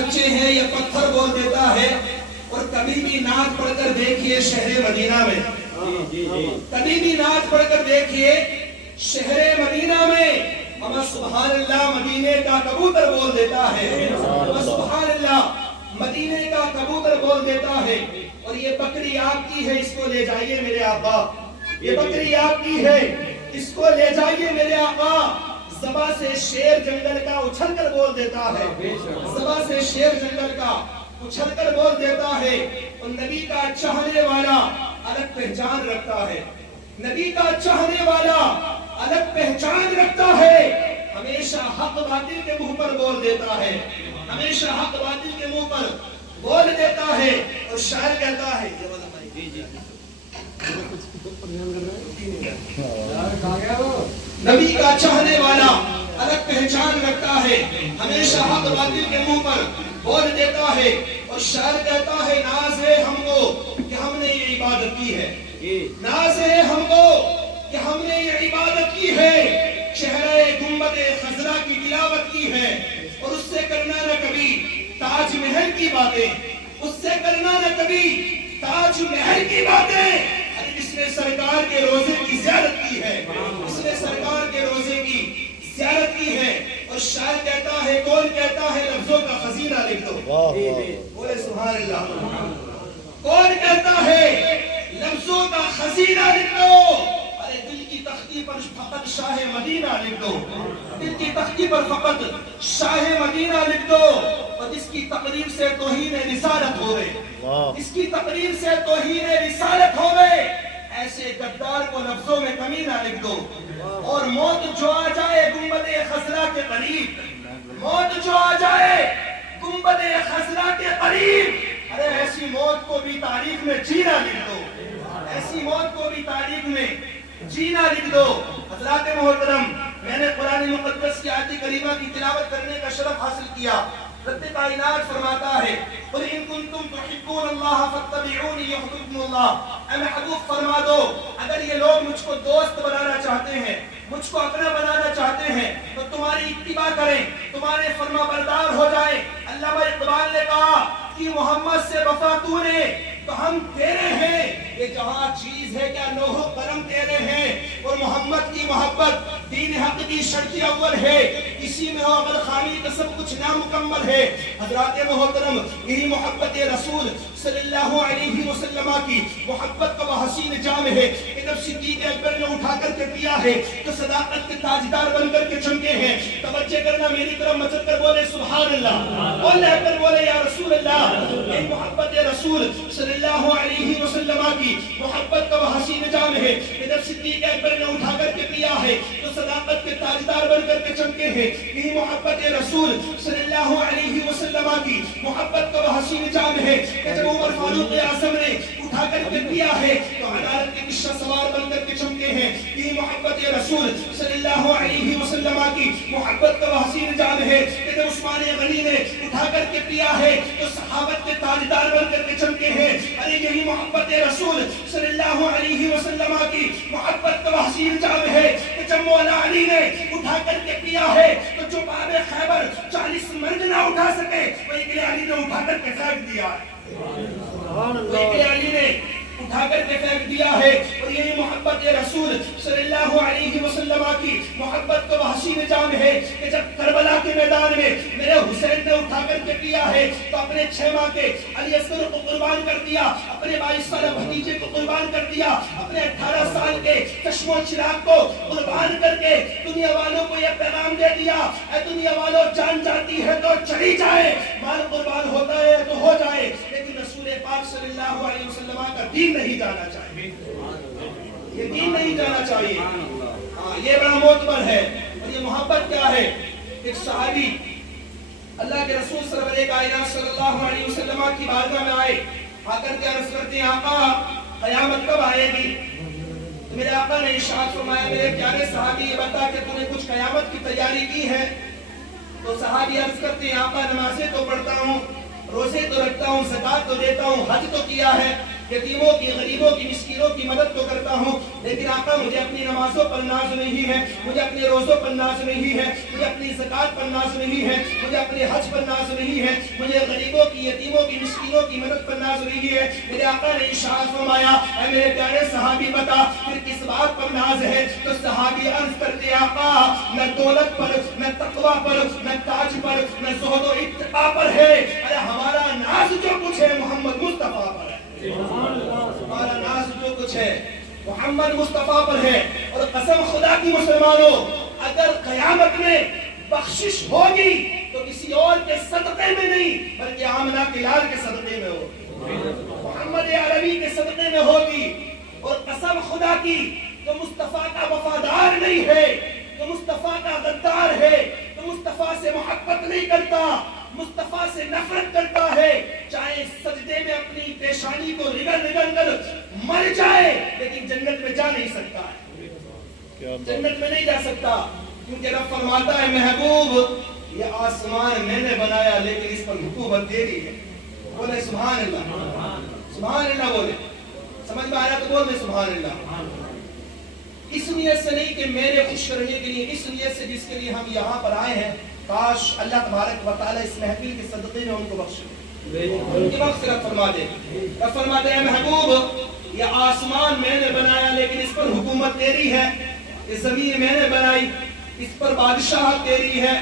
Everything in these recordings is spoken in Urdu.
سچے ہیں یہ پتھر بول دیتا ہے۔ اور کبھی بھی نعت پڑھ کر دیکھیے شہر مدینہ میں، کبھی بھی نعت پڑھ کر دیکھیے شہر مدینہ میں، اما سبحان اللہ مدینے کا کبوتر بول دیتا ہے، اما سبحان اللہ مدینے کا کبوتر بول دیتا ہے۔ اور یہ بکری آپ کی ہے، اس کو لے جائیے میرے آقا، یہ بکری آپ کی ہے، اس کو لے جائیے میرے آقا۔ ذبح سے شیر جنگل کا اچھل کر بول دیتا ہے، ذبح سے شیر جنگل کا اچھل کر بول دیتا ہے۔ اور نبی کا چاہنے والا الگ پہچان رکھتا ہے، نبی کا چاہنے والا الگ پہچان رکھتا ہے۔ ہمیشہ حق باطل کے منہ پر بول دیتا ہے، ہمیشہ حق باطل کے منہ پر بول دیتا ہے۔ اور شاعر کہتا ہے نبی کا چاہنے والا الگ پہچان رکھتا ہے، ہمیشہ حق باطل کے منہ پر بول دیتا ہے۔ اور شاعر کہتا ہے ناز ہے ہم کو کہ ہم نے یہ عبادت کی ہے، ناز ہے ہم کو کہ ہم نے یہ عبادت کی ہے، چہرہ گنبد خضرا کی تلاوت کی ہے۔ اور اس سے کرنا نہ کبھی تاج محل کی باتیں، اس سے کرنا نہ کبھی تاج محل کی باتیں۔ اس نے سرکار کے روزے کی زیارت کی ہے، اس نے سرکار کے روزے کی زیارت کی ہے۔ اور شاعر کہتا ہے کون کہتا ہے لفظوں کا خزینہ لکھ دو، بولے سبحان اللہ، کون کہتا ہے لفظوں کا خزینہ لکھ دو۔ ارے دل کی تختی پر فقط شاہ مدینہ لکھ دو، دل کی تختی پر فقط شاہ مدینہ لکھ دو۔ اور جس کی تقریر سے توہین رسالت ہوئے، جس کی تقریر سے توہین رسالت ہوئے، ایسے غدار کو لفظوں میں کمینہ لکھ دو۔ اور موت جو آ جائے گنبد خضرا کے قریب، موت جو آ جائے گنبد خضرا کے قریب، ارے ایسی موت کو بھی تاریخ میں جینا لکھ دو، ایسی موت کو بھی تاریخ میں جینا لکھ دو۔ حضرات محترم، میں نے قرآن مقدس کی آیت کریمہ کی تلاوت کرنے کا شرف حاصل کیا۔ رب کائنات فرماتا ہے قل ان کنتم تحبون اللہ فاتبعونی یحببکم اللہ، اے محبوب فرما دو اگر یہ لوگ مجھ کو دوست بنانا چاہتے ہیں، مجھ کو اپنا بنانا چاہتے ہیں تو تمہاری اتباع کریں، تمہارے فرما بردار ہو جائیں۔ علامہ اقبال نے کہا کہ محمد سے وفا تو نے تو ہم تیرے ہیں، یہ جہاں چیز ہے کیا لوح و قلم تیرے ہیں۔ اور محمد کی محبت دین حق کی شرط اول ہے، اسی میں ہو اگر خامی تو سب کچھ نامکمل ہے۔ حضرات محترم، یہی محبت رسول صلی اللہ علیہ وسلم کی محبت کا وہ حسین جام ہے کہ جب صدیق اکبر نے اٹھا کر کے پیا ہے تو صداقت کے تاجدار بن کر کے چمکے ہیں۔ توجہ کرنا میری طرف مچل کر بولے سبحان اللہ، اور لہ کر بولے یا رسول اللہ۔ یہ محبت رسول صلی اللہ علیہ وسلم کی محبت کا وہ حسین جام ہے کہ جب صدیق اکبر نے اٹھا کر کے پیا ہے تو صداقت کے تاجدار بن کر کے چمکے ہیں۔ یہی محبت رسول صلی اللہ علیہ وسلم کی محبت کا وہ حسین جام ہے کہ جب عمر فاروق اعظم نے اٹھا کر کے پیا ہے تو عدالت کے کشہ سوار بن کر کے چمکے ہیں۔ یہی محبت رسول صلی اللہ علیہ وسلم کی محبت کا وہ حسین جام ہے کہ جب عثمان غنی نے اٹھا کر کے پیا ہے تو صحابت کے تاجدار بن کر کے چمکے ہیں۔ ارے یہی محبت رسول صلی اللہ علیہ وسلم کی محبت کا وہ حسین جام ہے کہ جب مولا علی نے اٹھا کر کے پیا ہے تو جو باب خیبر 40 مرد نہ اٹھا سکے وہی کہ علی نے اٹھا کر کے پھینک دیا ہے، وہی کہ علی نے اٹھا کر کے پھینک دیا ہے۔ اور یہی محبت رسول صلی اللہ علیہ وسلم کی محبت کا وہ حسین جام ہے کہ جب کربلا کے میدان میں میرے حسین نے اٹھا کر کے پیا ہے تو اپنے 6 ماہ کے علی اصغر کو قربان کر دیا، اپنے 22 سالہ بھتیجے کو قربان کر دیا، اپنے 18 سال کے چشم و چراغ کو قربان کر کے دنیا والوں کو یہ پیغام دے دیا، اے دنیا والوں جان جاتی ہے تو چلی جائے، مال قربان ہوتا ہے تو ہو جائے، لیکن رسول پاک صلی اللہ علیہ وسلم کا دین نہیں جانا چاہیے، یہ دین نہیں جانا چاہیے۔ یہ بڑا معتبر ہے۔ اور یہ محبت کیا ہے؟ ایک صحابی اللہ کے رسول سرور کائنات صلی اللہ علیہ وسلم کی بارگاہ میں آئے، آ کر کے عرض کرتے ہیں آقا قیامت کب آئے گی؟ تو میرے آقا نے ارشاد فرمایا میرے پیارے صحابی یہ بتا کہ تم نے کچھ قیامت کی تیاری کی ہے؟ تو صحابی عرض کرتے ہیں آقا نمازیں تو پڑھتا ہوں، روزے تو رکھتا ہوں، زکات تو دیتا ہوں، حج تو کیا ہے، یتیموں کی، غریبوں کی، مسکینوں کی مدد تو کرتا ہوں، لیکن آقا مجھے اپنی نمازوں پر ناز نہیں ہے، مجھے اپنے روزوں پر ناز نہیں ہے، مجھے اپنی زکات پر ناز نہیں ہے، مجھے اپنے حج پر ناز نہیں ہے، مجھے غریبوں کی، یتیموں کی، مسکینوں کی مدد پر ناز نہیں ہے۔ میرے آقا نے ارشاد فرمایا، اے میرے پیارے صحابی بتا پھر کس بات پر ناز ہے؟ تو صحابی عرض کرتے آقا نہ دولت پر، نہ تقوی پر، نہ تاج پر، نہ زہد و اتقا پر ہے، ارے ہمارا ناز جو کچھ ہے محمد مصطفیٰ پر ہے، ہمارا ناز جو کچھ ہے محمد مصطفیٰ پر ہے۔ اور قسم خدا کی مسلمانوں، اگر قیامت میں بخشش ہوگی تو کسی اور کے صدقے میں نہیں بلکہ آمنہ کے لال کے صدقے میں ہوگی، محمد عربی کے صدقے میں ہوگی۔ اور قسم خدا کی تو مصطفیٰ کا وفادار نہیں ہے، تو مصطفیٰ کا غدار ہے، تو مصطفیٰ سے محبت نہیں کرتا، مصطفیٰ سے نفرت کرتا ہے، چاہے سجدے میں اپنی پیشانی کو رگڑ کر مر جائے لیکن جنت میں جا نہیں سکتا ہے، جنت میں نہیں جا سکتا، کیونکہ رب فرماتا ہے محبوب یہ آسمان میں نے بنایا لیکن اس پر حکومت تیری ہے۔ بولے سبحان اللہ، سبحان اللہ بولے، سمجھ میں آیا تو بول دے سبحان اللہ۔ اس نیت سے نہیں کہ میرے خوش کرنے کے لیے، اس نیت سے جس کے لیے ہم یہاں پر آئے ہیں، کاش اللہ تبارک و تعالی اس محفل کے صدقے میں ان کو بخش دے، ان کی مغفرت فرما دے۔ رب فرماتے ہیں محبوب یہ آسمان میں نے بنایا لیکن اس پر حکومت تیری ہے، یہ زمین میں نے بنائی اس پر بادشاہ تیری ہے،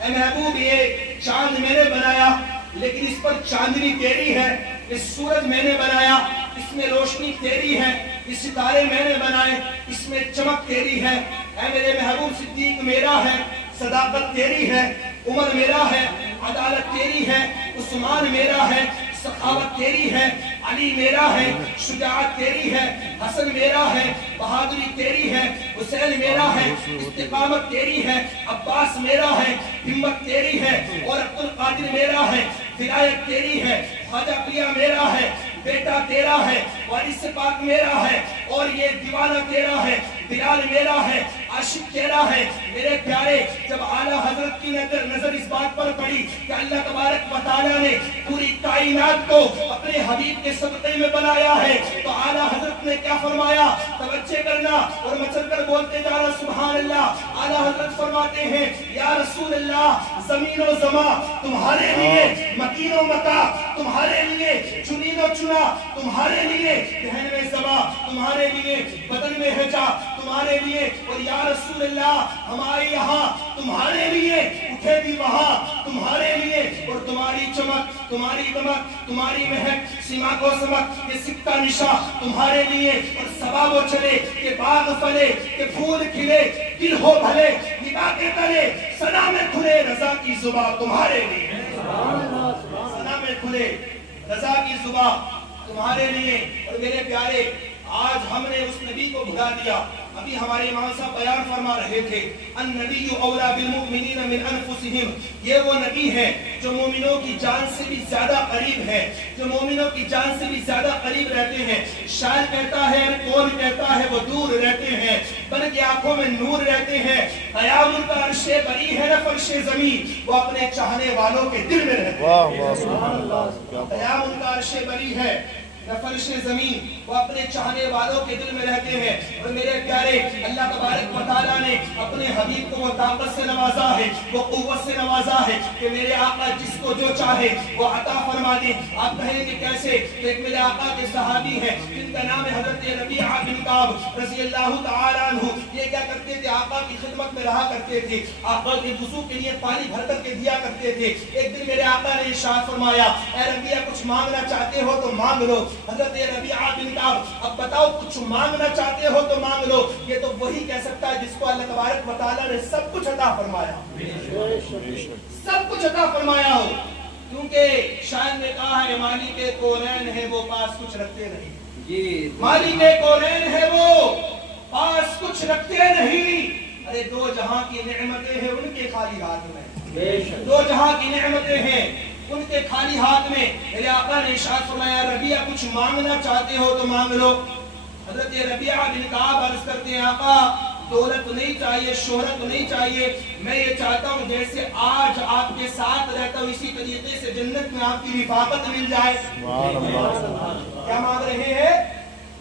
اے محبوب یہ چاند میں نے بنایا لیکن اس پر چاندنی تیری ہے، اس سورج میں نے بنایا اس میں روشنی تیری ہے، اس ستارے میں نے بنائے اس میں چمک تیری ہے، اے میرے محبوب صدیق میرا ہے، صداقت تیری ہے، عمر میرا ہے، عدالت تیری ہے، عثمان میرا ہے، سخاوت تیری ہے، علی میرا ہے، شجاعت تیری ہے، حسن میرا ہے، بہادری تیری ہے، حسین میرا ہے، استقامت تیری ہے، عباس میرا ہے، ہمت تیری ہے، اور عبد القادر میرا ہے، ہدایت تیری ہے، خواجہ پریا میرا ہے، بیٹا تیرا ہے، وارث پاک میرا ہے، اور یہ دیوانہ تیرا ہے، بلال میرا ہے، عاشق تیرا ہے۔ میرے پیارے جب اعلیٰ حضرت کی نظر اس بات پر پڑی کہ اللہ تبارک و تعالیٰ نے پوری کائنات کو اپنے حبیب کے صدقے میں بنایا ہے تو اعلیٰ حضرت نے کیا فرمایا؟ توجہ کرنا اور مچل کر بولتے جانا سبحان اللہ۔ اعلیٰ حضرت فرماتے ہیں یا رسول اللہ زمین و زماں تمہارے لیے، مکین و مکا تمہارے لیے، چنین و چنا تمہارے لیے، ذہن میں زبا تمہارے لیے، بدن میں ہجا تمہارے لیے، اور یا رسول اللہ ہمارے یہاں تمہارے لیے، اٹھے بھی وہاں تمہارے لیے، اور تمہاری چمک، تمہاری دمک، تمہاری مہک، سماک و سمک، یہ سکہ نشا تمہارے لیے، اور ثواب و چلے کہ باغ پھلے کہ پھول کھلے، دل ہو بھلے نگاہ کے تلے، سنا میں کھلے رضا کی زبان تمہارے لیے، سنا میں کھلے رضا کی زبان تمہارے لیے۔ اور میرے پیارے آج ہم نے اس نبی کو بھلا دیا۔ ابھی ہمارے امام صاحب بیان فرما رہے تھے النبی اولا بالمؤمنین من انفسہم، یہ وہ نبی ہے جو مومنوں کی جان سے بھی زیادہ قریب ہے، جو مومنوں کی جان سے بھی زیادہ قریب رہتے ہیں۔ شاعر کہتا ہے کون کہتا ہے وہ دور رہتے ہیں، بن کے آنکھوں میں نور رہتے ہیں، قیام ان کا عرش بری ہے نہ فرش زمین، وہ اپنے چاہنے والوں کے دل میں رہتے ہیں۔ قیام ان کا عرش بری ہے نہ فرش زمین، وہ اپنے چاہنے والوں کے دل میں رہتے ہیں۔ اور میرے پیارے اللہ تبارک و تعالیٰ نے اپنے حبیب کو وہ طاقت سے نوازا ہے، وہ قوت سے نوازا ہے کہ میرے آقا جس کو جو چاہے وہ عطا فرما دے۔ آپ کہیں گے کیسے؟ تو ایک میرے آقا کے صحابی ہیں جن کا نام ہے حضرت ربیعہ بن کعب رضی اللہ تعالیٰ عنہ۔ یہ کیا کرتے تھے؟ آقا کی خدمت میں رہا کرتے تھے، آقا کے وضو کے لیے پانی بھر کر کے دیا کرتے تھے۔ ایک دن میرے آقا نے ارشاد فرمایا اے ربیعہ کچھ مانگنا چاہتے ہو تو مانگ لو۔ حضرت ربیعہ بن کعب اب بتاؤ کچھ مانگنا چاہتے ہو تو مانگ لو، یہ تو وہی کہہ سکتا ہے جس کو اللہ تبارک و تعالیٰ نے سب کچھ عطا فرمایا، سب کچھ عطا فرمایا ہو، کیونکہ شاعر نے کہا ہے مالک کونین ہے وہ پاس کچھ رکھتے نہیں، مالک کونین ہے وہ پاس کچھ رکھتے نہیں۔ ارے دو جہاں کی نعمتیں ہیں ان کے خالی ہاتھ میں، دو جہاں کی نعمتیں ہیں ان کے خالی ہاتھ میں۔ میرے آقا نے ارشاد فرمایا ربیعہ کچھ مانگنا چاہتے ہو تو مانگ لو۔ حضرت ربیعہ بن کعب عرض کرتے ہیں آقا دولت نہیں چاہیے، شہرت نہیں چاہیے، میں یہ چاہتا ہوں جیسے آج آپ کے ساتھ رہتا ہوں اسی طریقے سے جنت میں آپ کی رفاقت مل جائے۔ کیا مانگ رہے ہیں؟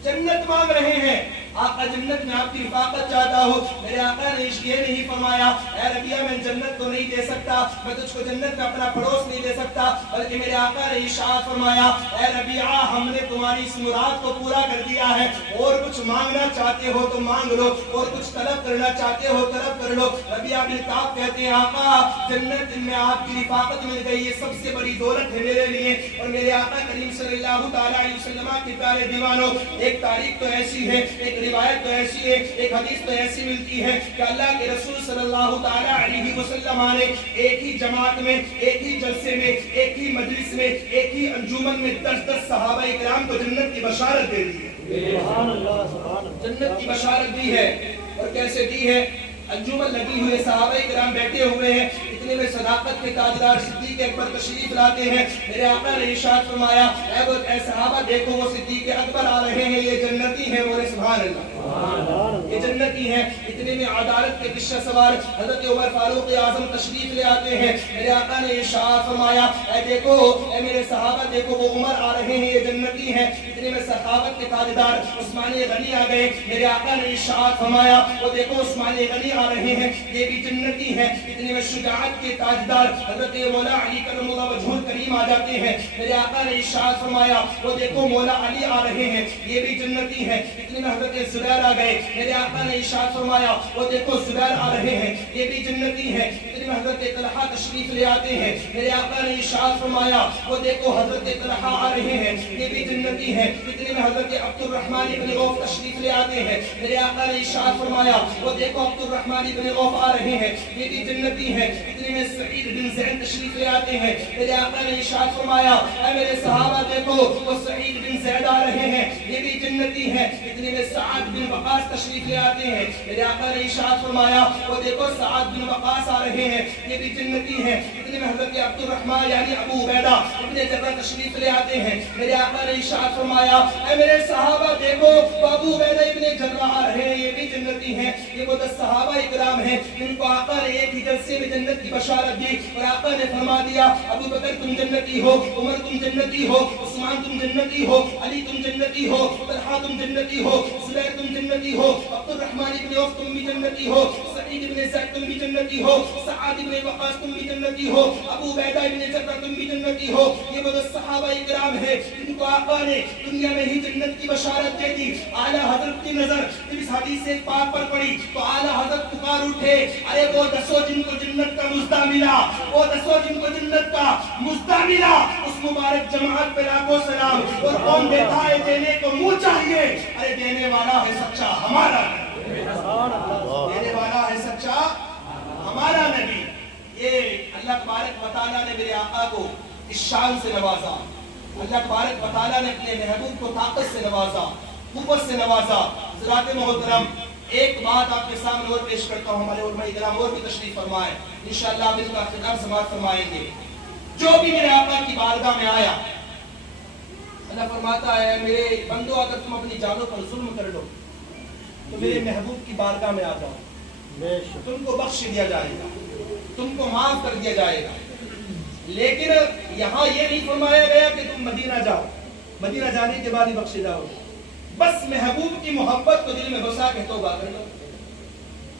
جنت مانگ رہے ہیں۔ آقا جنت میں آپ کی رفاقت چاہتا ہوں۔ میرے آقا نے یہ نہیں فرمایا اے ربیہ میں جنت کو نہیں دے سکتا، میں تجھ کو جنت میں اپنا پڑوس نہیں دے سکتا، بلکہ میرے آقا نے ارشاد فرمایا اے ربیہ ہم نے تمہاری اس مراد کو پورا کر دیا ہے، اور کچھ مانگنا چاہتے ہو تو مانگ لو، اور کچھ طلب کرنا چاہتے ہو طلب کر لو۔ ربیہ بن کعب کہتے ہیں آقا جنت میں آپ کی رفاقت مل گئی، یہ سب سے بڑی دولت ہے میرے لیے۔ اور میرے آقا کریم صلی اللہ تعالی علیہ وسلم کے پیارے دیوانوں، ایک تاریخ تو ایسی ہے، ایک روایت تو ایسی ہے، ایک حدیث تو ایسی ملتی ہے کہ اللہ کے رسول صلی اللہ تعالی علیہ وسلم نے ایک ہی جماعت میں، ایک ہی جلسے میں، ایک ہی مجلس میں، ایک ہی انجمن میں 10 صحابہ کرام کو جنت کی بشارت دے دی ہے۔ جنت کی بشارت دی ہے، اور کیسے دی ہے؟ انجمن لگی ہوئی صحابہ کرام بیٹھے ہوئے ہیں، اتنے میں صداقت کے تاجدار صدیق اکبر تشریف لاتے ہیں۔ میرے آقا نے ارشاد فرمایا اے صحابہ دیکھو وہ صدیق اکبر آ رہے ہیں، یہ جنتی ہیں۔ بولے سبحان اللہ، یہ جنتی ہیں۔ اتنے میں عدالت کے پشہ سوار حضرت عمر فاروق اعظم تشریف لے آتے ہیں۔ میرے آقا نے ارشاد فرمایا اے دیکھو اے میرے صحابہ دیکھو وہ عمر آ رہے ہیں، یہ جنتی ہیں۔ اتنے میں صحابت کے تاجدار عثمان غنی آ گئے۔ میرے آقا نے ارشاد فرمایا وہ دیکھو عثمان غنی آ رہے ہیں، یہ بھی جنتی ہیں۔ اتنے میں شجاعت کے تاجدار حضرت مولا علی کرم اللہ وجہ الکریم آ جاتے ہیں۔ میرے آقا نے ارشاد فرمایا وہ دیکھو مولا علی آ رہے ہیں، یہ بھی جنتی ہیں۔ اتنے میں حضرت زبیر آ گئے۔ میرے آقا نے ارشاد فرمایا وہ دیکھو زبیر آ رہے ہیں، یہ بھی جنتی ہیں۔ اتنے میں حضرت طلحہ تشریف لے آتے ہیں۔ میرے آقا نے ارشاد فرمایا وہ دیکھو حضرت طلحہ آ رہے ہیں، یہ بھی جنتی ہیں۔ اتنے میں حضرت عبد الرحمن بن عوف تشریف لے آتے ہیں۔ میرے آقا نے ارشاد فرمایا وہ دیکھو عبد الرحمن بن عوف آ رہے ہیں، یہ بھی جنتی ہیں۔ اتنے میں سعید بن زید تشریف لے آتے ہیں۔ میرے آقا نے ارشاد فرمایا اے میرے صحابہ دیکھو وہ سعید بن زید آ رہے ہیں، یہ بھی جنتی ہیں۔ اتنے میں سعد بن وقاص تشریف لے آتے ہیں۔ میرے آقا نے ارشاد فرمایا وہ دیکھو سعد بن وقاص آ رہے ہیں، یہ بھی جنتی ہیں۔ اتنے میں حضرت عبد الرحمن یعنی ابو عبیدہ ابن جرح تشریف لے آتے ہیں۔ میرے آقا نے ارشاد فرمایا اے میرے صحابہ دیکھو وہ ابو عبیدہ ابن جرح آ رہے ہیں، یہ بھی جنتی ہیں۔ یہ وہ 10 صحابہ کرام ہیں جن کو آقا نے ایک ہی جلسے میں جنت کی بشارت دی، اور آقا نے فرما دیا ابو بکر تم جنتی ہو، عمر تم جنتی ہو، عثمان تم جنتی ہو، علی تم جنتی ہو، طلحہ تم جنتی ہو، زبیر تم جنتی ہو، عبد الرحمن بن عوف تم بھی جنتی ہو، سعید بن زید تم بھی جنتی ہو، سعد بن وقاص تم بھی جنتی ہو، ابو عبیدہ بن جرح تم بھی جنتی ہو۔ یہ وہ 10 صحابہ کرام ہیں جن کو آقا نے دنیا میں ہی جنت کی بشارت دے دی۔ اعلیٰ حضرت کی نظر جب اس حدیث پاک پر پڑی تو اعلیٰ حضرت پکار اٹھے ارے وہ 10 جن کو جنت کا مزدہ ملا، وہ 10 جن کو جنت کا مزدہ ملا، اس مبارک جماعت پہ لاکھوں سلام۔ اور کون دیتا ہے دینے کو منہ چاہیے، ارے دینے والا ہے سچا ہمارا نبی، دینے والا ہے سچا ہمارا نبی۔ یہ اللہ تبارک و تعالیٰ نے میرے آقا کو اس شان سے نوازا، اللہ تبارک و تعالیٰ نے اپنے محبوب کو طاقت سے نوازا، قوت سے نوازا۔ حضرات محترم ایک بات آپ کے سامنے اور پیش کرتا ہوں، ہمارے علماء کرام اور بھی تشریف فرمائیں، انشاءاللہ آپ ان کا خطاب سماعت فرمائیں گے۔ جو بھی میرے آقا کی بارگاہ میں آیا اللہ فرماتا ہے میرے بندو اگر تم اپنی جانوں پر ظلم کر لو تو میرے محبوب کی بارگاہ میں آ جاؤ، تم کو بخش دیا جائے گا، تم کو معاف کر دیا جائے گا۔ لیکن یہاں یہ نہیں فرمایا گیا کہ تم مدینہ جاؤ، مدینہ جانے کے بعد ہی بخشے جاؤ، بس محبوب کی محبت کو دل میں بسا کے توبہ کر لو۔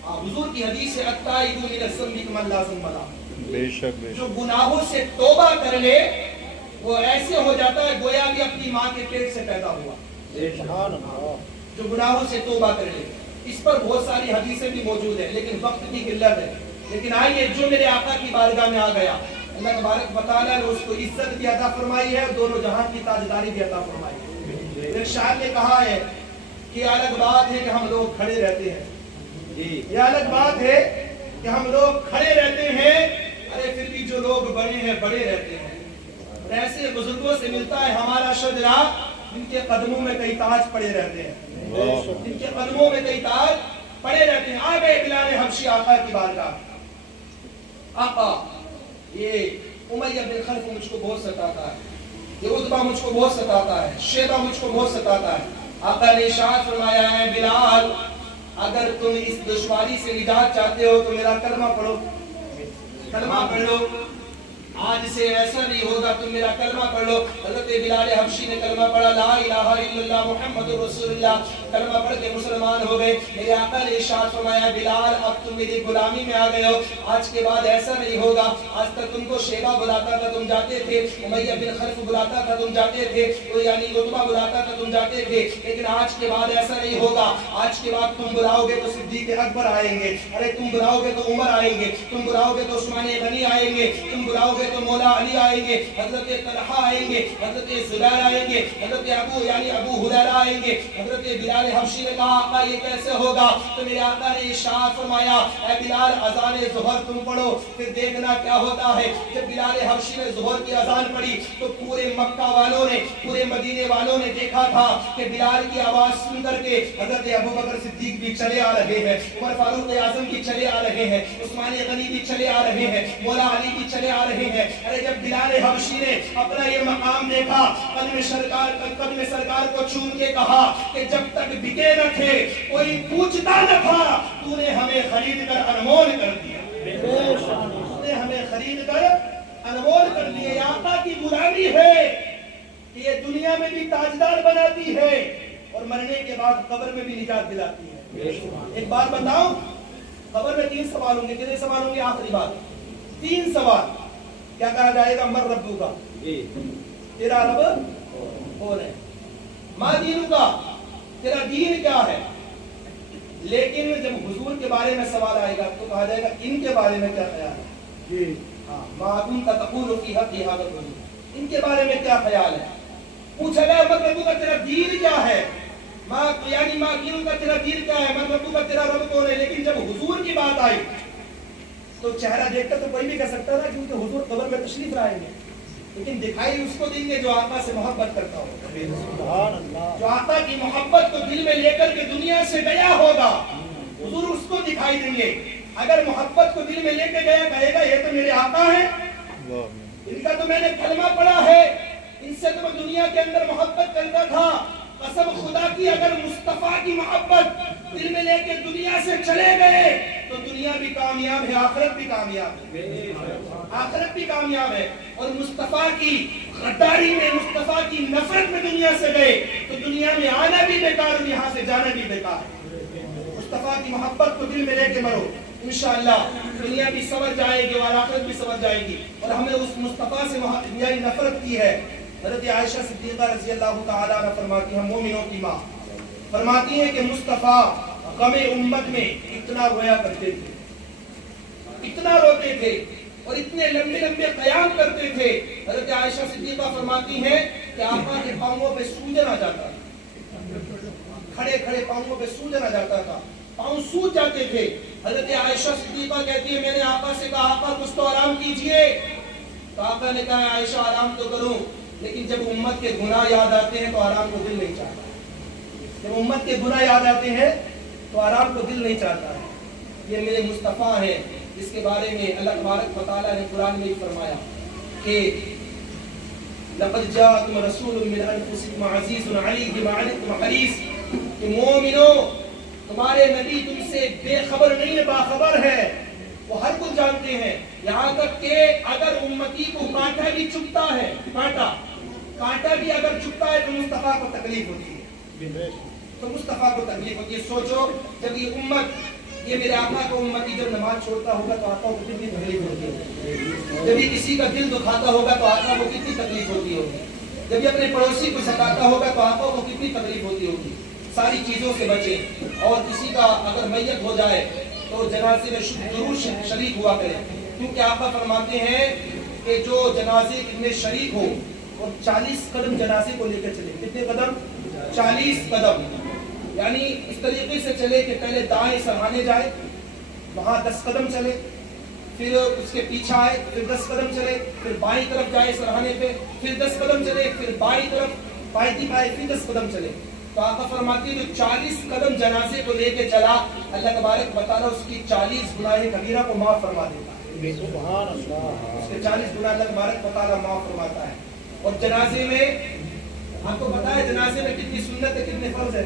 حضور کی حدیث ہے التائب من الذنب کمن لا ذنب لہ، بے شک جو گناہوں سے توبہ کر لے وہ ایسے ہو جاتا ہے گویا بھی اپنی ماں کے پیٹ سے پیدا ہوا۔ جو گناہوں سے توبہ کر لے، اس پر بہت ساری حدیثیں بھی موجود ہیں لیکن وقت کی قلت ہے۔ لیکن آئیے جو میرے آقا کی بارگاہ میں آ گیا اللہ تبارک و تعالیٰ نے اس کو عزت بھی عطا فرمائی ہے اور دونوں جہاں کی تاجداری بھی عطا فرمائی ہے۔ ایک شاعر نے کہا ہے کہ الگ بات ہے کہ ہم لوگ کھڑے رہتے ہیں، یہ الگ بات ہے کہ ہم لوگ کھڑے رہتے ہیں، ارے پھر بھی جو لوگ بڑے ہیں بڑے رہتے ہیں۔ اور ایسے بزرگوں سے ملتا ہے ہمارا شجرا جن کے قدموں میں کئی تاج پڑے رہتے ہیں، جن کے قدموں میں کئی تاج پڑے رہتے ہیں۔ آ گئے بلال حبشی آقا کی بارگاہ، آقا یہ امیہ بن خلف مجھ کو بہت ستاتا ہے، یہ عتبہ مجھ کو بہت ستاتا ہے، شیبہ مجھ کو بہت ستاتا ہے۔ آقا نے ارشاد فرمایا ہے بلال اگر تم اس دشواری سے نجات چاہتے ہو تو میرا کلمہ پڑھو، کلمہ پڑھ لو۔ آج سے ایسا نہیں ہوگا، تم میرا کلمہ پڑھ لو۔ حضرت بلال حبشی نے کلمہ پڑھا، لا الہ الا اللہ محمد رسول اللہ، کلمہ پڑھ کے مسلمان ہو گئے۔ میرے آقا نے ارشاد فرمایا، بلال اب تم میری غلامی میں آ گئے ہو، آج کے بعد ایسا نہیں ہوگا۔ آج تک تم کو شیبہ بلاتا تھا تم جاتے تھے، امیہ بن خلف بلاتا تھا تم جاتے تھے، یعنی عتبہ بلاتا تھا تم جاتے تھے، لیکن آج کے بعد ایسا نہیں ہوگا۔ آج کے بعد تم بلاؤ گے تو صدیق اکبر آئیں گے، ارے تم بلاؤ گے تو عمر آئیں گے، تم بلاؤ گے تو عثمان غنی آئیں گے، تم بلاؤ گے تو مولا علی آئیں گے، حضرت طلحہ آئیں گے، حضرت زبیر آئیں گے، حضرت ابو ہریرہ آئیں گے۔ حضرت بلال حبشی نے کہا، آقا یہ کیسے ہوگا؟ تو میرے آقا نے ارشاد فرمایا، اے بلال اذان ظہر تم پڑھو، پھر دیکھنا کیا ہوتا ہے۔ جب بلال حبشی نے ظہر کی اذان پڑھی تو پورے مکہ والوں نے، پورے مدینے والوں نے دیکھا تھا کہ بلال کی آواز سن کر کے حضرت ابوبکر صدیق بھی چلے آ رہے ہیں، عمر فاروق اعظم بھی چلے آ رہے ہیں، عثمان غنی بھی چلے آ رہے ہیں، مولا علی بھی چلے آ رہے ہیں۔ ارے جب بلال حبشی نے اپنا یہ مقام دیکھا، قدم سرکار کو چوم کے کہا کہ جب تک بکے نہ تھے کوئی پوچھتا نہ تھا، تو نے ہمیں خرید کر انمول کر دیا، تو نے ہمیں خرید کر انمول کر دیا۔ یہ آقا کی غلامی ہے کہ یہ دنیا میں بھی تاجدار بناتی ہے اور مرنے کے بعد قبر میں بھی نجات دلاتی ہے۔ ایک بات بتاؤں، قبر میں 3 سوال ہوں گے، کتنے سوال ہوں گے؟ آخری بات 3 سوال۔ کیا کہا جائے گا؟ من ربو کا، تیرا رب کون ہے؟ ما دینو کا، تیرا دین کیا ہے؟ لیکن جب حضور کے بارے میں سوال آئے گا تو کہا جائے گا ان کے بارے میں کیا خیال ہے؟ ما کنت تقول فی حق هذا الرجل، ان کے بارے میں کیا خیال ہے؟ پوچھا گیا من ربو کا تیرا دین کیا ہے؟ یعنی ما دینو کا تیرا دین کیا ہے، من ربو کا تیرا رب کون ہے؟ لیکن جب حضور کی بات آئی تو چہرہ دیکھ کر تو کوئی بھی کہہ سکتا تھا کیونکہ حضور قبر میں تشریف لائیں گے، لیکن دکھائی اس کو دیں گے جو آقا سے محبت کرتا ہو، جو آقا کی محبت کو دل میں لے کر کے دنیا سے گیا ہوگا، حضور اس کو دکھائی دیں گے۔ اگر محبت کو دل میں لے کے گیا، کہے گا یہ تو میرے آقا ہیں، ان کا تو میں نے کلمہ پڑھا ہے، ان سے تو میں دنیا کے اندر محبت کرتا تھا۔ قسم خدا کی اگر مصطفیٰ کی محبت دل میں لے کے دنیا سے چلے گئے تو دنیا بھی کامیاب ہے، آخرت بھی کامیاب ہے، آخرت بھی کامیاب ہے۔ اور مصطفیٰ کی غداری میں، مصطفیٰ کی نفرت میں دنیا سے گئے تو دنیا میں آنا بھی بیکار اور یہاں سے جانا بھی بیکار ہے۔ مصطفیٰ کی محبت کو دل میں لے کے مرو، انشاءاللہ دنیا بھی سنور جائے گی اور آخرت بھی سنور جائے گی۔ اور ہم نے اس مصطفیٰ سے یعنی نفرت کی ہے۔ حضرت عائشہ صدیقہ رضی اللہ تعالیٰ عنہ فرماتی ہیں، مومنوں کی ماں فرماتی ہیں کہ مصطفیٰ غم امت میں اتنا رویا کرتے تھے، اتنا روتے تھے اور اتنے لمبے لمبے قیام کرتے تھے۔ حضرت عائشہ صدیقہ فرماتی ہیں کہ آقا کے پاؤں پہ سوجن آ جاتا تھا، کھڑے کھڑے پاؤں پہ سوجن آ جاتا تھا، پاؤں سوج جاتے تھے۔ حضرت عائشہ صدیقہ کہتی ہے میں نے آقا سے کہا آقا کچھ تو آرام کیجئے، تو آقا نے کہا عائشہ آرام تو کروں، لیکن جب امت کے گناہ یاد آتے ہیں تو آرام کو دل نہیں چاہتا، جب امت کے گناہ یاد آتے ہیں تو آرام کو دل نہیں چاہتا ہے۔ یہ میرے مصطفیٰ ہیں جس کے بارے میں اللہ تبارک و تعالیٰ نے قرآن میں فرمایا کہ لقد جاءکم رسول من انفسکم عزیز علیہ ما عنتم حریص، کہ مومنوں تمہارے نبی تم سے بے خبر نہیں ہے، باخبر ہے، وہ ہر کچھ جانتے ہیں، یہاں تک کہ اگر امتی کو کانٹا بھی چبھتا ہے، کانٹا بھی اگر چبھتا ہے تو مصطفیٰ کو تکلیف ہوتی ہے، تو مصطفیٰ کو تکلیف ہوتی ہے۔ سوچو جب یہ امت، یہ میرے آقا کا امتی جب نماز چھوڑتا ہوگا تو آقا کو کتنی تکلیف ہوتی ہوگی، جب یہ کسی کا دل دکھاتا ہوگا تو آقا کو کتنی تکلیف ہوتی ہوگی، جب یہ اپنے پڑوسی کو ستاتا ہوگا تو آقا کو کتنی تکلیف ہوتی ہوگی۔ ساری چیزوں سے بچیں، اور کسی کا اگر میت ہو جائے تو جنازے میں ضرور شریک ہوا کرے، کیونکہ آقا فرماتے ہیں کہ جو جنازے میں شریک ہو اور 40 قدم جنازے کو لے کر چلے، کتنے قدم؟ 40 قدم، یعنی اس طریقے سے چلے کہ پہلے دائیں سرہانے جائے، وہاں 10 قدم چلے، پھر اس کے پیچھے آئے، پھر 10 قدم چلے، پھر بائیں طرف جائے سرہانے پہ، پھر 10 قدم چلے، پھر بائیں طرف بائیں آئے، پھر 10 قدم چلے۔ تو آقا فرماتی ہے جو 40 قدم جنازے کو لے کے چلا، اللہ تبارک و تعالیٰ اس کی 40 گناہ کبیرہ کو معاف فرما دیتا ہے، سبحان اللہ، اس کے 40 گناہ اللہ تبارک و تعالیٰ معاف فرماتا ہے۔ اور جنازے میں آپ کو پتا ہے جنازے میں کتنی سنت ہے، کتنے فرض ہے؟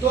2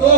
2